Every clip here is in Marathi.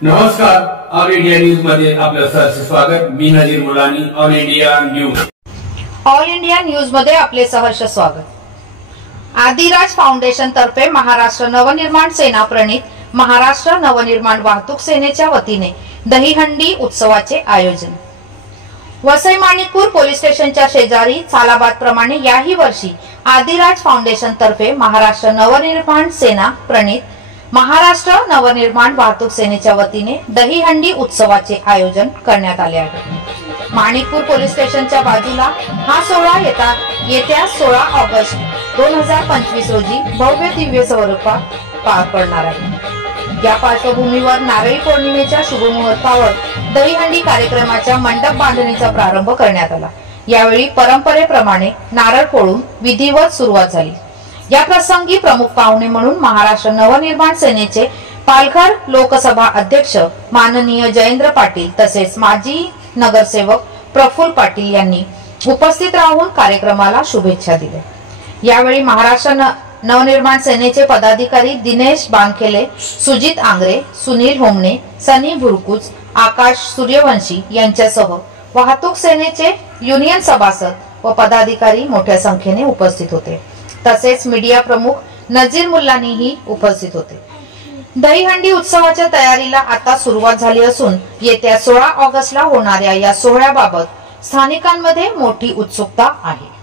नमस्कार, ऑल इंडिया न्यूज मध्ये आपलं सहर्ष स्वागत। मी Nazir Mulani, all India news. All India news मध्ये आपले सहर्ष स्वागत। आदिराज फाउंडेशन तर्फे महाराष्ट्र नवनिर्माण सेना प्रणित महाराष्ट्र नवनिर्माण वाहतूक सेनेच्या वतीने दहीहंडी उत्सवाचे आयोजन। वसई माणिकपूर पोलीस स्टेशनच्या शेजारी सालाबाद प्रमाणे याही वर्षी आदिराज फाउंडेशन तर्फे महाराष्ट्र नवनिर्माण सेना प्रणित महाराष्ट्र नवनिर्माण वाहतूक सेनेच्या वतीने दहीहंडी उत्सवाचे आयोजन करण्यात आले आहे। माणिकपूर पोलीस स्टेशनच्या बाजूला हा सोहळा येत्या 16 ऑगस्ट 2025 रोजी भव्य दिव्य स्वरूपात पार पडणार आहे। या पार्श्वभूमीवर नारळी पौर्णिमेच्या शुभमुहूर्तावर दहीहंडी कार्यक्रमाच्या मंडप बांधणीचा प्रारंभ करण्यात आला। यावेळी परंपरेप्रमाणे नारळ फोडून विधिवत सुरुवात झाली। या प्रसंगी प्रमुख पाहुणे म्हणून महाराष्ट्र नवनिर्माण सेनेचे पालघर लोकसभा अध्यक्ष माननीय जयेंद्र पाटील तसेच माजी नगरसेवक प्रफुल्ल पाटील यांनी उपस्थित राहून कार्यक्रमाला शुभेच्छा दिल्या। यावेळी महाराष्ट्र नवनिर्माण सेनेचे पदाधिकारी दिनेश बानखेले, सुजित आंग्रे, सुनील होमणे, सनी भुरकुज, आकाश सूर्यवंशी यांच्यासह वाहतूक सेनेचे युनियन सभासद व पदाधिकारी मोठ्या संख्येने उपस्थित होते। तसेच मीडिया प्रमुख नजीर मुल्लानीही उपस्थित होते। दहीहंडी उत्सवाच्या तयारीला आता सुरुवात झाली असून येत्या 16 ऑगस्टला होणाऱ्या या सोहळ्याबाबत स्थानिकांमध्ये मोठी उत्सुकता आहे।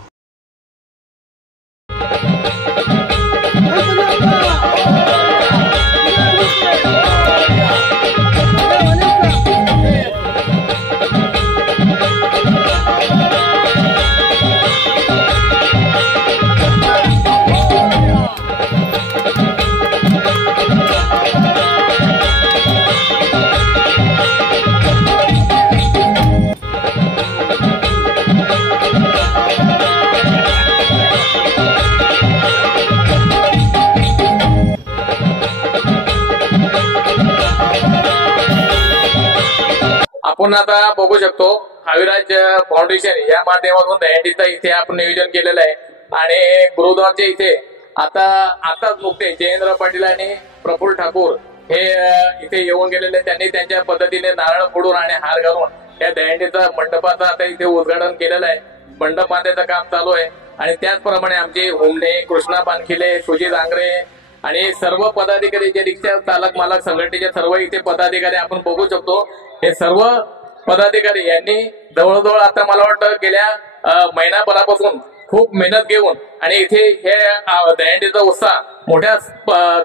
आपण आता बघू शकतो अविराज फाउंडेशन या माध्यमातून दहीहंडीचं इथे आपण नियोजन केलेलं आहे आणि गुरुद्वारच्या इथे आताच नुकते जयेंद्र पाटील आणि प्रफुल्ल ठाकूर हे इथे येऊन गेलेले। त्यांनी त्यांच्या पद्धतीने नारळ फोडून आणि हार घालून या दहीहंडीचा मंडपाचं आता इथे उद्घाटन केलेलं आहे। मंडप बांधायचं काम चालू आहे आणि त्याचप्रमाणे आमचे होमणे, कृष्णा बानखिले, सुजित आंग्रे आणि सर्व पदाधिकारी जे रिक्षा चालक मालक संघटनेचे सर्व इथे पदाधिकारी आपण बघू शकतो। हे सर्व पदाधिकारी यांनी जवळजवळ आता मला वाटतं गेल्या महिनाभरापासून खूप मेहनत घेऊन आणि इथे हे दहीहंडीचा उत्साह मोठ्या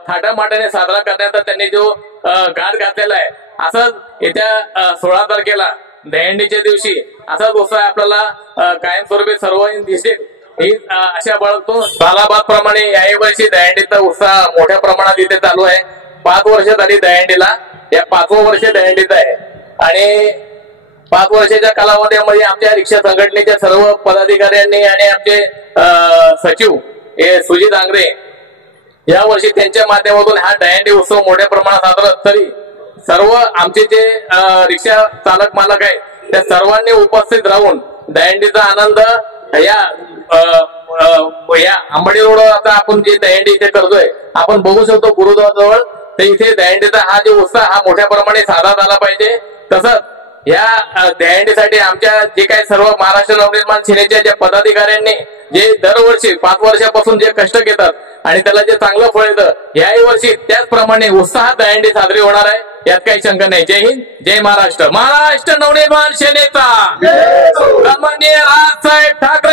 थाटामाटाने साजरा करण्याचा त्यांनी जो घाट घातलेला आहे। असंच येत्या 16 तारखेला दहीहंडीच्या दिवशी असाच उत्साह आपल्याला कायमस्वरूपी सर्व दिसेल ही आशा बाळगतो। सालाबाद प्रमाणे याही वर्षी दहीहंडीचा उत्साह मोठ्या प्रमाणात इथे चालू आहे। 5 वर्ष झाली दहीहंडीला, या 5वं वर्ष दहीहंडीचं आहे आणि 5 वर्षाच्या कालावधीमध्ये आमच्या रिक्षा संघटनेच्या सर्व पदाधिकाऱ्यांनी आणि आमचे सचिव हे सुजित आंग्रे या वर्षी त्यांच्या माध्यमातून हा दहीहंडी उत्सव मोठ्या प्रमाणात साजरा तरी सर्व आमचे जे रिक्षा चालक मालक आहेत त्या सर्वांनी उपस्थित राहून दहीहंडीचा आनंद या अंबडी रोड आता आपण जे दहीहंडी इथे करतोय आपण बघू शकतो गुरुद्वाराजवळ, तर इथे दहीहंडीचा हा जो उत्साह हा मोठ्या प्रमाणे साजरा झाला पाहिजे। तसंच या दहीहंडीसाठी आमच्या जे काही सर्व महाराष्ट्र नवनिर्माण सेनेच्या ज्या पदाधिकाऱ्यांनी जे दरवर्षी 5 वर्षापासून जे कष्ट घेतात आणि त्याला जे चांगलं फळ येतं याही वर्षी त्याचप्रमाणे उत्साहात दहीहंडी साजरी होणार आहे, यात काही शंका नाही। जय हिंद, जय महाराष्ट्र। महाराष्ट्र नवनिर्माण सेनेचा सन्माननीय राजसाहेब ठाकरे